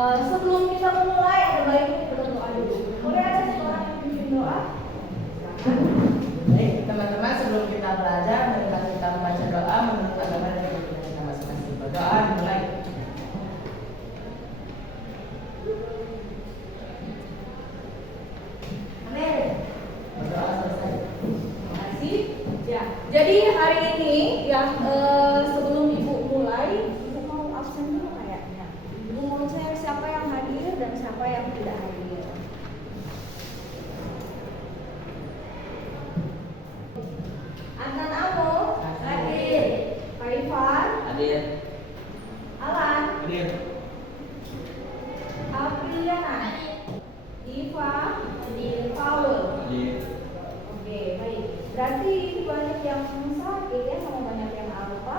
Sebelum kita memulai, ada baiknya kita berdoa dulu. Boleh ada seorang yang pimpin doa? Baik teman-teman, sebelum kita belajar, marilah kita membaca doa menurut agama dan keyakinan kita masing-masing. Berdoa dimulai. Amin. Berdoa selesai. Terima kasih. Ya, jadi hari ini ya sebelum ibu mulai, ibu mau absen dulu kayaknya. Ibu mau cek siapa yang hadir dan siapa yang tidak hadir. Adnan Amo hadir. Pak Ivan Hadir. Alan Hadir. Apriliana Diva hadir. Paul. Hadir. Oke, baik. Berarti banyak yang sakit ya, sama banyak yang alpa.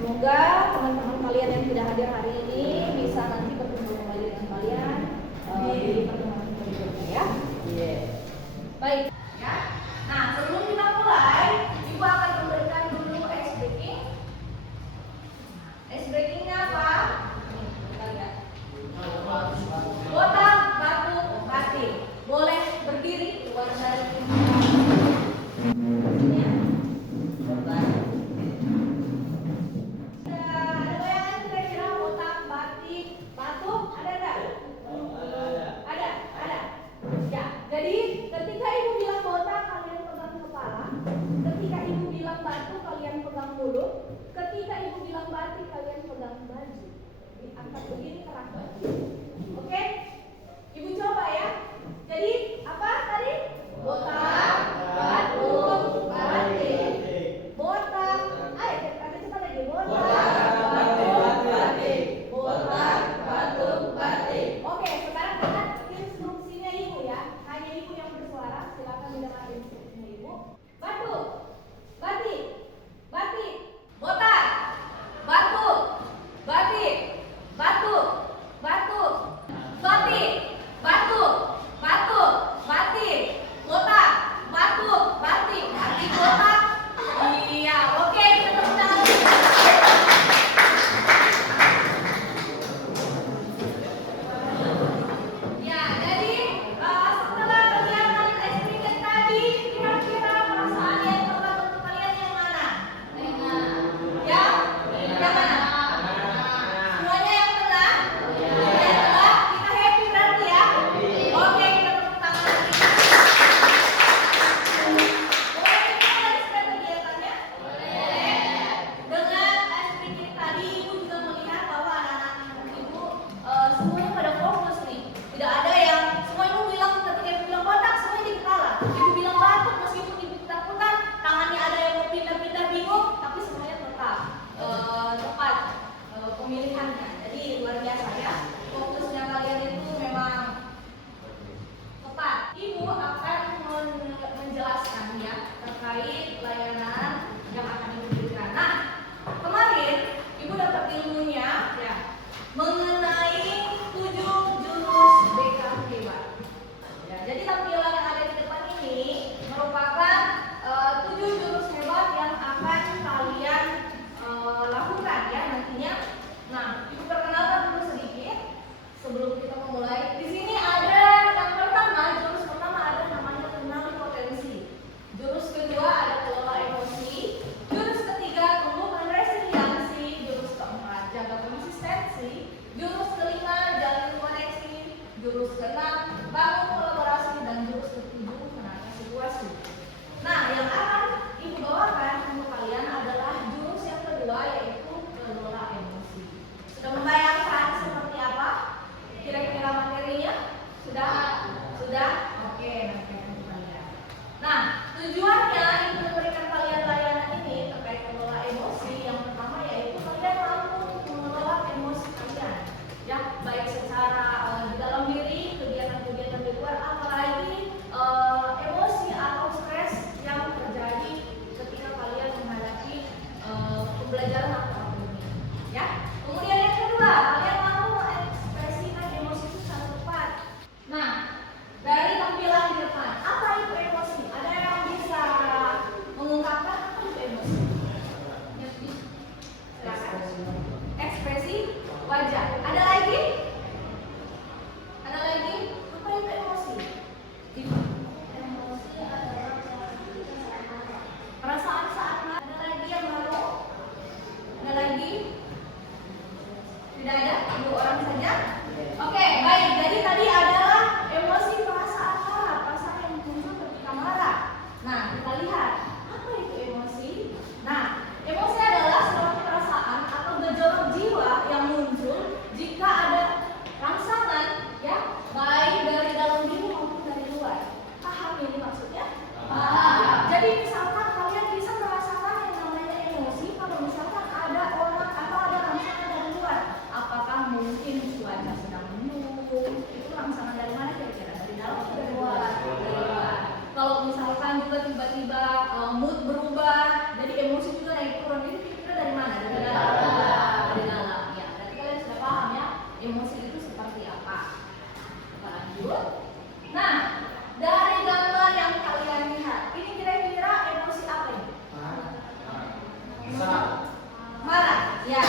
Semoga teman-teman kalian yang tidak hadir hari ini bisa nanti bertemu kembali dengan kalian di pertemuan berikutnya ya. Iya. Baik. Ya. Nah, sebelum kita mulai, ibu akan memberikan dulu ice breaking. Ice breakingnya apa? Kita lihat. Botak, batu, batik. Boleh berdiri keluar dari ada bayangan kira-kira botak, batik, batu, ada enggak? Ada. Ya, jadi ketika ibu bilang botak, kalian pegang kepala. Ketika ibu bilang batu, kalian pegang mulut. Ketika ibu bilang batik, kalian pegang baju. Diangkat begini kerak baju. Oke? Ibu coba ya. Jadi apa tadi? Botak, batu, batik. Botak. Ayo kita cepat lagi. Botak, batu, batik. Botak, batu, batik. Oke, sekarang dengar instruksinya ibu ya. Hanya ibu yang bersuara. Silakan mendengar instruksinya ibu. Batu, batik, batik. Botak, batu, batik, batu, batu, batik, batu, batu, batik, botak, batu, batik, batik, botak. Iya, oke, kita tepuk tangan. Ya, jadi setelah kegiatan ice tadi, kira-kira perasaan yang terdapat untuk kalian yang mana? Ya, yang mana? Semuanya yang tenang? Yang tenang? Kita happy berarti ya? Oke, kita tepuk tangan lagi. Boleh kita lanjutkan kegiatannya? Boleh. Dengan ice breaking tadi, ibu juga melihat bahwa anak-anak ibu semuanya pada fokus nih. Tidak ada yang semua ibu bilang ketika ibu bilang botak, semuanya di kepala. Ibu bilang batuk, meskipun ibu putar-putar, tangannya ada yang mau pindah-pindah bingung, tapi semuanya tetap tepat pemilihannya. Jadi luar biasa ya. Fokusnya kalian itu memang tepat. Ibu akan menjelaskan ya terkait layanan yang akan ibu berikan. Nah, kemarin ibu dapat ilmunya ya mengenai 7 jurus BKP. Ya, jadi tampilan yang ada di depan ini merupakan 7 jurus hebat yang akan kalian lakukan ya nantinya. Nah, ibu perkenalkan dulu sedikit sebelum kita memulai. Di sini ada yang pertama, jurus pertama ada namanya kenali potensi. Jurus kedua ada kelola emosi. Jurus ketiga tumbuhkan resiliensi. Jurus keempat jaga konsistensi. Jurus kelima jalin koneksi. Jurus keenam bangun kolaborasi dan jurus ketujuh menata situasi. Nah, yang akan ibu bawakan untuk kalian adalah jurus yang kedua yaitu kelola emosi. Sudah membayangkan seperti apa? Kira-kira materinya? Sudah? Oke, nanti akan kita lihat. Nah, tujuannya ibu memberikan kalian layanan ini terkait kelola emosi. Yang pertama yaitu kalian mampu mengelola emosi kalian. Ya, baik secara di dalam diri, kegiatan-kegiatan di luar, apalagi emosi atau stres yang terjadi ketika kalian menghadapi pembelajaran atau apapun ini. Ya. Kemudian yang kedua, kalian mampu mengekspresikan emosi itu secara tepat. Nah, dari tampilan di depan, apa itu emosi? Ada yang bisa mengungkapkan apa itu emosi? Silakan. Ekspresi wajah. mood berubah, jadi emosi juga naik turun. Ini pikiran dari mana? Dari dalam. Dari dalam. Ya, berarti kalian sudah paham ya emosi itu seperti apa. Kita lanjut. Nah, dari gambar yang kalian lihat, ini kira-kira emosi apa ini? Marah. Ya.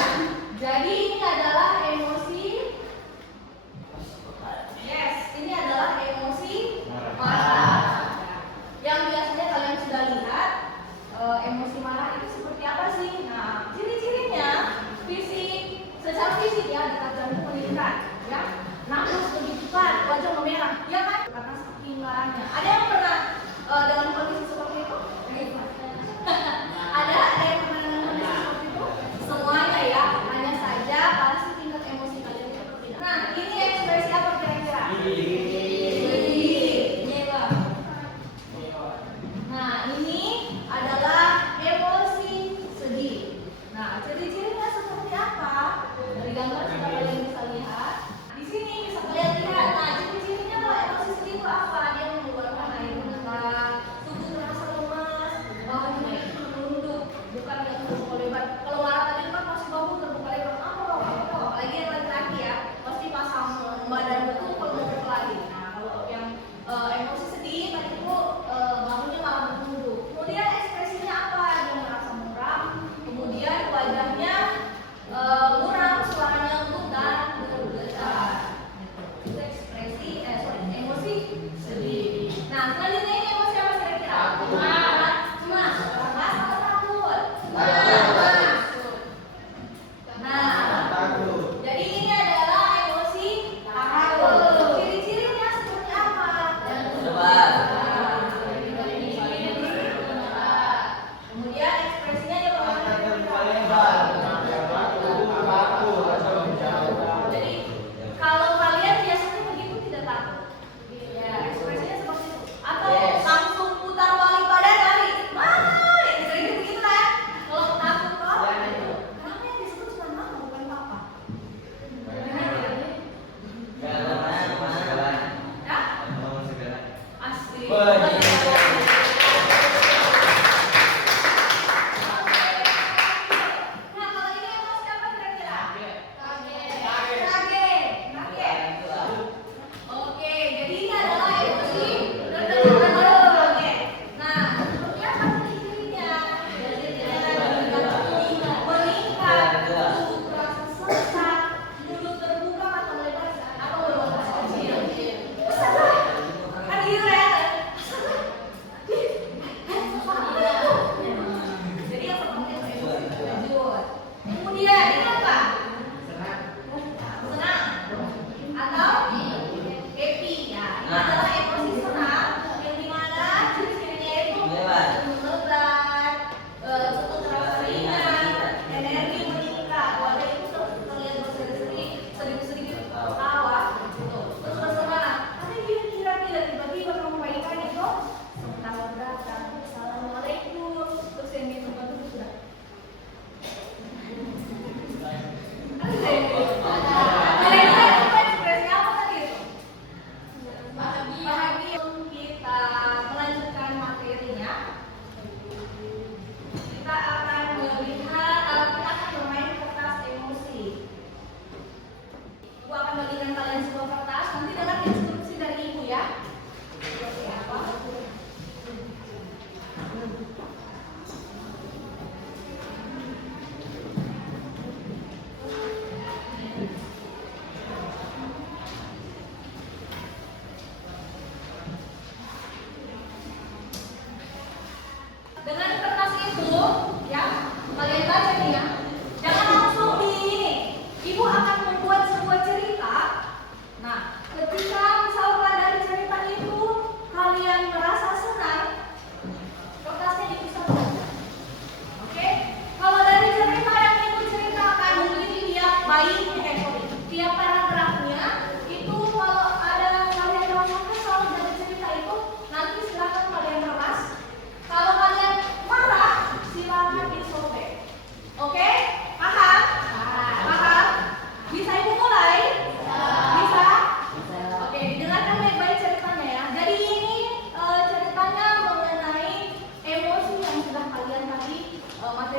Jadi ini adalah emosi. Yes, ini adalah emosi marah. Yang biasanya kalian sudah lihat, emosi marah itu seperti apa sih? Nah, ciri-cirinya fisik, secara fisik ya, detak jantung meningkat, ya, nafas lebih cepat, wajah memerah, ya kan? Karena saking marahnya. Ada yang pernah dalam kondisi seperti itu? Ada yang pernah dalam kondisi seperti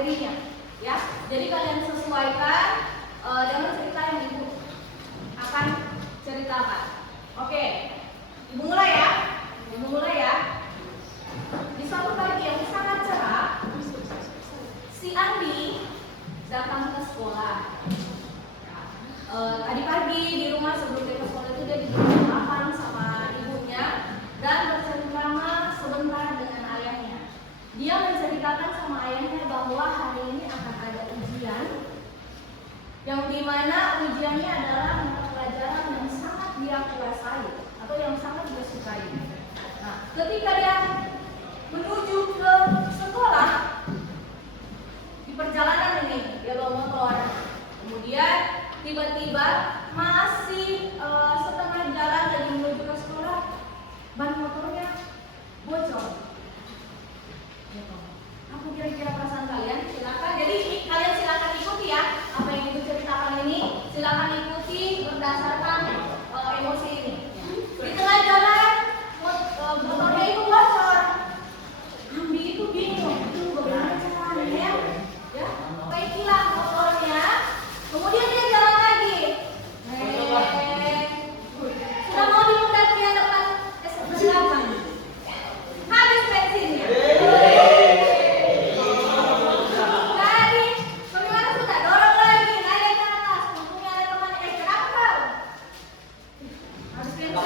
materinya, ya. Jadi kalian sesuaikan dengan cerita yang ibu akan ceritakan. Oke, ibu mulai ya. Ibu mulai ya. Di suatu pagi yang sangat cerah, si Andi datang ke sekolah. Tadi pagi di rumah sebelum dia ke sekolah itu dia diberi makan sama ibunya dan bercengkrama sebentar dengan ayahnya. Dia menceritakan sama ayahnya bahwa hari ini akan ada ujian, yang dimana ujiannya adalah mata pelajaran yang sangat dia kuasai atau yang sangat dia sukai. Nah, ketika dia menuju ke sekolah, di perjalanan ini dia bawa motor, kemudian tiba-tiba masih setengah jalan lagi menuju ke sekolah, ban motornya bocor. Apa kira-kira perasaan kalian? Silakan. Jadi kalian silakan ikuti ya apa yang ibu ceritakan ini. Silakan ikuti berdasarkan emosi ini. Di tengah jalan motornya itu bocor. Ambi itu bingung. Itu bagaimana caranya? Ya, baiklah motornya. Kemudian dia jalan lagi. Sudah mau di pendakian depan SMP 8. Habis bensinnya. Jadi, bagaimana sudah? Dorong lagi, naik ke atas. Untungnya ada temannya. Kenapa kau? Habis bensin.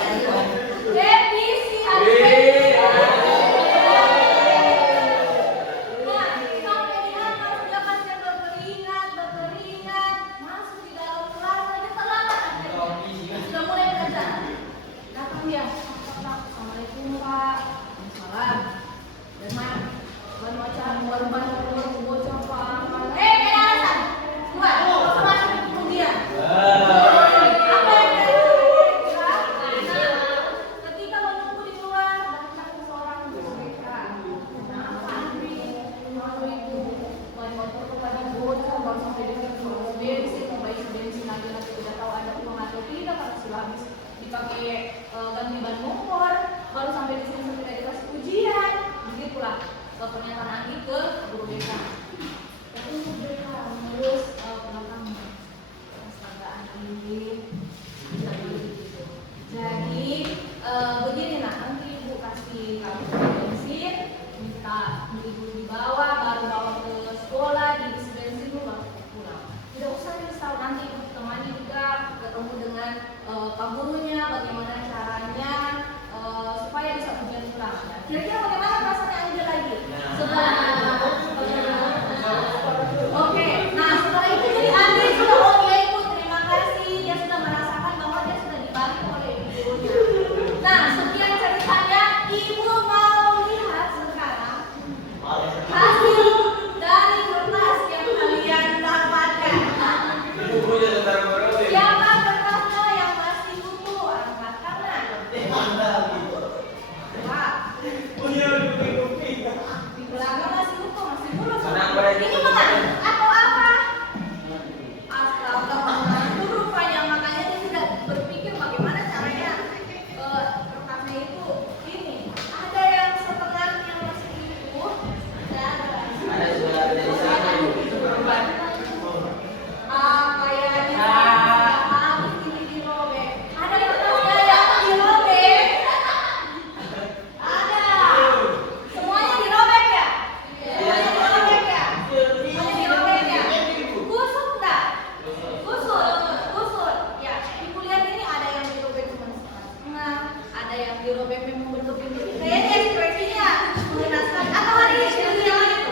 Revisi habis bensin. Nah, sampai di atas dia pasti berkeringat, masuk di dalam kelas saja terlambat akhirnya. Sudah mulai belajar. Datang dia, Assalamualaikum Pak. Salam. Dan ban bocor Pak. Ada alasan. Buat, sama kemudian. Apa yang kira? Ketika menunggu di luar, datang seorang mereka. Nah, Andri, lalu itu ban motor kepada bocor, baru sampai dengan bensin, mau isi bensin lagi nanti udah tahu ada uang atau tidak karena sudah habis dipakai ganti ban motor, baru sampai di sini sampai dikasih ujian, begitulah pernyataan Andi ke guru BK. Tapi guru BK mengurus belakang astaga Andi tidak begitu. Jadi begini nah, nanti ibu kasih kamu bensin, minta ibu dibawa, baru bawa ke sekolah, diisi bensin dulu baru pulang. Tidak usah risau, nanti ibu temani juga ketemu dengan pak gurunya, bagaimana caranya supaya bisa ujian pulang. Kira-kira bagaimana perasaannya Anda lagi? Oke, nah setelah itu jadi Andri sudah iya ibu, terima kasih, dia sudah merasakan bahwa dia sudah dibantu oleh ibunya. Nah, sekian ceritanya, ibu mau lihat sekarang hasil dari kertas yang kalian dapatkan. Siapa kertasnya yang masih utuh? Angkat tangan. Wah. Di belakang masih utuh, masih mulus. Ini menang atau apa? Astaga, menang rupanya, makanya dia tidak berpikir bagaimana caranya kertasnya itu ini. Ada yang setengah yang masih utuh, ada. Kayaknya habis ini dirobek. Ada kertasnya yang dirobek. Ada. Semuanya dirobek ya? Semuanya dirobek ya? Semuanya dirobek ya? Kusut enggak? Kusut. Ya, di kuliah ini ada yang dirobek cuma setengah, ada yang dirobek memang bentuk ini. Kayaknya ekspresinya mengenaskan. Atau hari ini kejadian itu?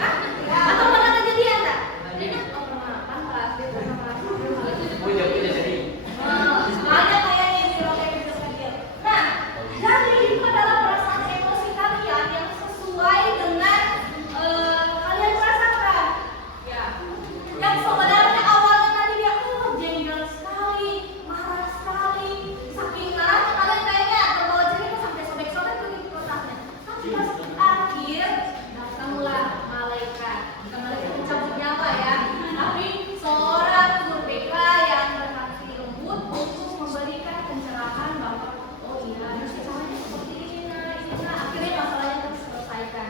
Hah? Atau pernah kejadian tak? Oh pernah, kan kelas dia pernah banyak kayaknya yang dirobek itu kecil. Nah, jadi itu adalah perasaan emosi kalian yang sesuai dengan kalian rasakan. Ya, yang sebenarnya awalnya tadi dia jengkel sekali, marah sekali, saking marahnya kalian kayaknya terbawa cerita sampai sobek-sobek begitu kertasnya. Tapi pas akhir datanglah malaikat, bukan malaikat mencabut nyawa ya, tapi seorang guru BK yang berhati lembut untuk memberikan pencerahan bahwa oh iya caranya seperti ini nah. Akhirnya masalahnya terselesaikan,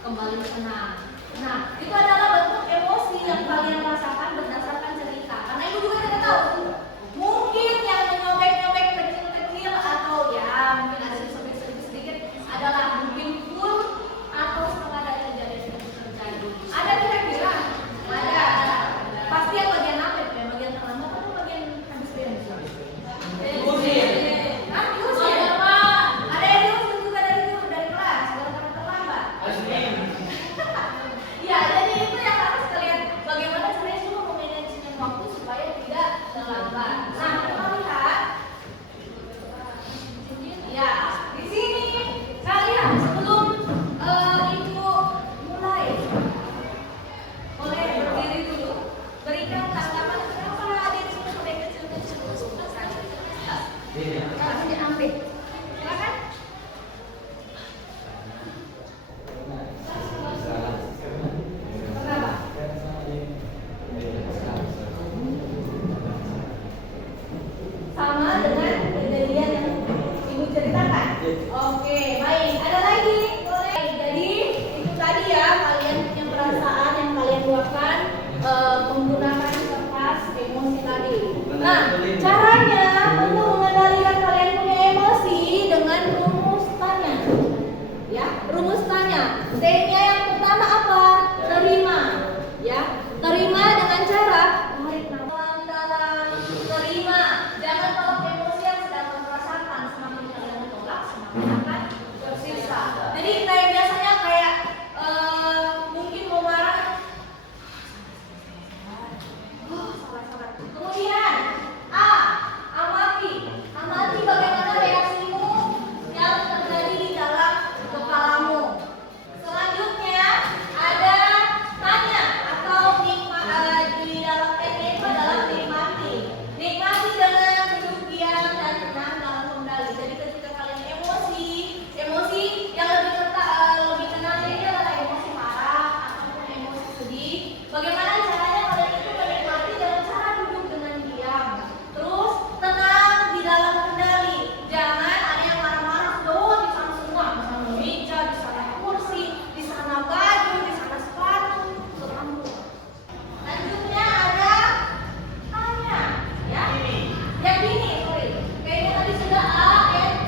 kembali tenang. Nah, itu adalah bentuk emosi yang kalian rasakan berdasarkan cerita. Karena ibu juga tidak tahu. Mungkin yang menyobek-nyobek kecil-kecil atau ya mungkin ada disobek sedikit adalah mungkin full atau setengah dari kejadian itu terjadi. Ada kira-kira? Ada. Pasti yang bagian apa ya? Bagian terlambat atau bagian habis bensin? Hah? Diusir? Ada yang diusir juga dari kelas gara-gara terlambat. Ya, jadi itu yang harus kalian bagaimana caranya semua memanajemen waktu supaya tidak terlambat. Nah, kita lihat ya di sini kalian sebelum ibu mulai boleh berdiri dulu, berikan tanggapan kenapa ada di sini sampai kecil-kecil. Kasih ambil, silakan. Kenapa? Sama dengan kejadian yang ibu ceritakan. Oke, baik. Ada lagi? Boleh. Jadi itu tadi ya kalian punya perasaan yang kalian luapkan menggunakan kertas emosi tadi. Nah, caranya untuk mengendalikan kalian punya emosi dengan rumus tanya. Ya, rumus tanya. T-nya yang pertama apa? Terima. Ya, terima dengan cara tarik nafas dalam, terima. Jangan tolak emosi yang sedang kalian rasakan. Semakin kalian menolak, semakin akan tersisa. Jadi kayak biasanya kayak mungkin mau marah. Sabar. Kemudian amati bagaimana reaksimu yang terjadi di dalam kepalamu. Selanjutnya ada tanya atau di dalam teknik itu adalah nikmati dengan duduk diam dan tenang dalam kendali. Jadi ketika kalian emosi yang lebih tenang ini adalah emosi marah ataupun emosi sedih. Bagaimana caranya kalian itu menikmati dengan cara duduk dengan diam, terus tenang di dalam kendali. Jangan ada yang marah-marah di sana semua, di sana meja, di sana kursi, di sana baju, di sana sepatu, selambu. Lanjutnya ada tanya, ya. Yakini, kayaknya tadi sudah A,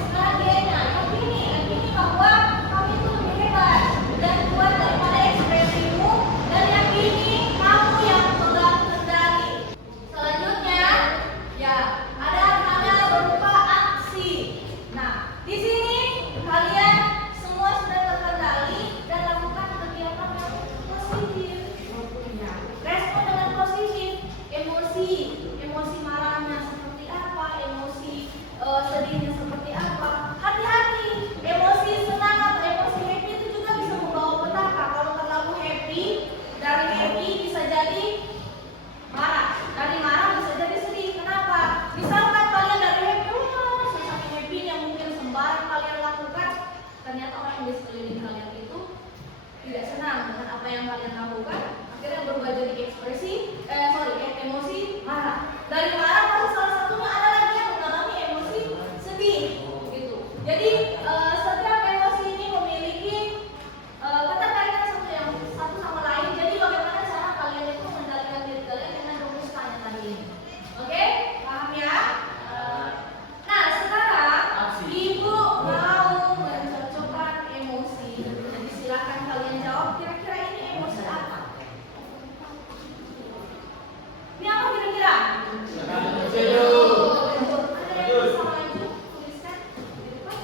sekarang D-nya. Yakini bahwa kamu itu lebih hebat dan kuat daripada ekspresimu, dan yakini kamu yang pegang kendali. Selanjutnya, ya, ada tanda berupa aksi. Nah, di sini kalian semua sudah terkendali dan lakukan kegiatan yang positif. Respon dengan positif, emosi marahnya seperti apa, emosi sedihnya seperti apa. Hati-hati, emosi senang atau emosi happy itu juga bisa membawa petaka. Kalau terlalu happy, dari happy bisa jadi marah, dari marah bisa jadi sedih. Kenapa? Misalkan kalian dari happy, saking happy-nya mungkin sembarang kalian lakukan, ternyata orang yang di sekeliling kalian itu tidak senang dengan apa yang kalian lakukan, akhirnya berubah jadi emosi marah. Dari marah pasti salah satunya ada lagi yang mengalami emosi sedih, gitu. Jadi setiap emosi ini memiliki keterkaitan satu sama lain. Jadi bagaimana cara kalian itu mengendalikan diri kalian dengan rumus tanya tadi ini? Oke, paham ya? Nah, sekarang ibu mau mencocokkan emosi. Jadi silakan kalian jawab kira-kira ini emosi apa? Ini apa kira-kira? Ada yang bisa maju tuliskan di depan?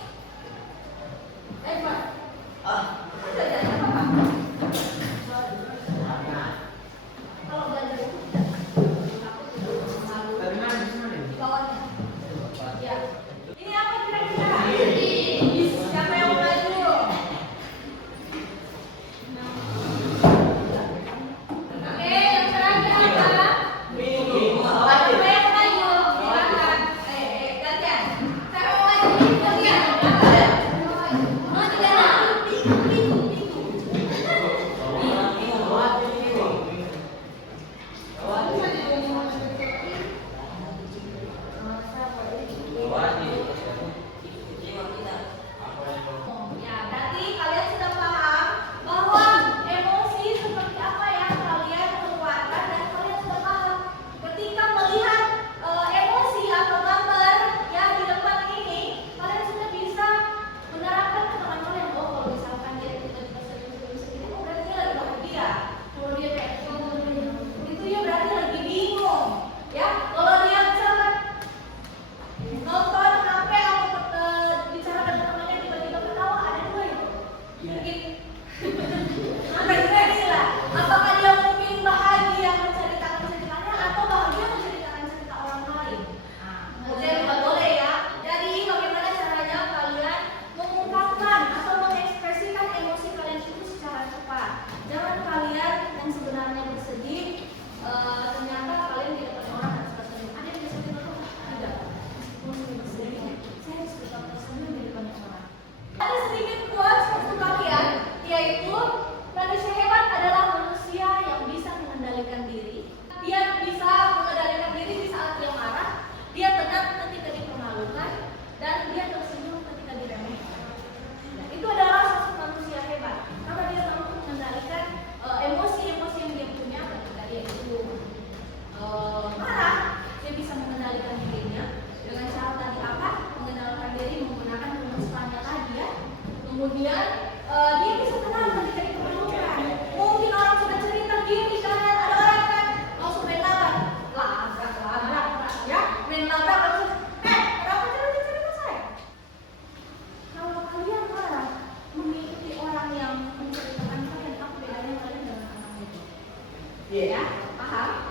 dia kayak itu dia berarti lagi bingung. Ya, kalau dia misalkan nonton HP atau bicara dengan temannya tiba-tiba ketawa, ada dua itu. Mungkin ready lah. Apakah dia mungkin bahagia menceritakan ceritanya atau bahagia menceritakan cerita orang lain? Jadi nggak boleh ya. Jadi bagaimana caranya kalian mengungkapkan atau mengekspresikan emosi kalian itu secara cepat. Jangan kalian yang sebenarnya bersedih, ternyata kalian di depan orang harus tersenyum. Ada yang bisa kita tuh? Tidak. Meskipun bersedih, saya harus tetap tersenyum di depan orang. Ada sedikit quotes untuk kalian, yaitu manusia hebat adalah manusia yang bisa mengendalikan diri. Dia bisa mengendalikan diri di saat dia marah, dia tenang ketika dipermalukan, dan dia tersenyum ketika diremehkan. Nah, itu adalah sosok manusia hebat karena dia mampu mengendalikan emosi-emosi yang dia punya ketika dia itu marah. Dia bisa mengendalikan dirinya dengan cara tadi apa? Mengendalikan diri menggunakan rumus-rumusnya tadi ya. Kemudian dia bisa tenang ketika dipermalukan. Mungkin orang sudah cerita gini kan, ada orang kan langsung main labrak ya, main labrak langsung, kenapa cerita saya? Kalau kalian marah mengikuti orang yang menceritakan kalian, apa bedanya kalian dengan orang itu? Iya. Ya, paham?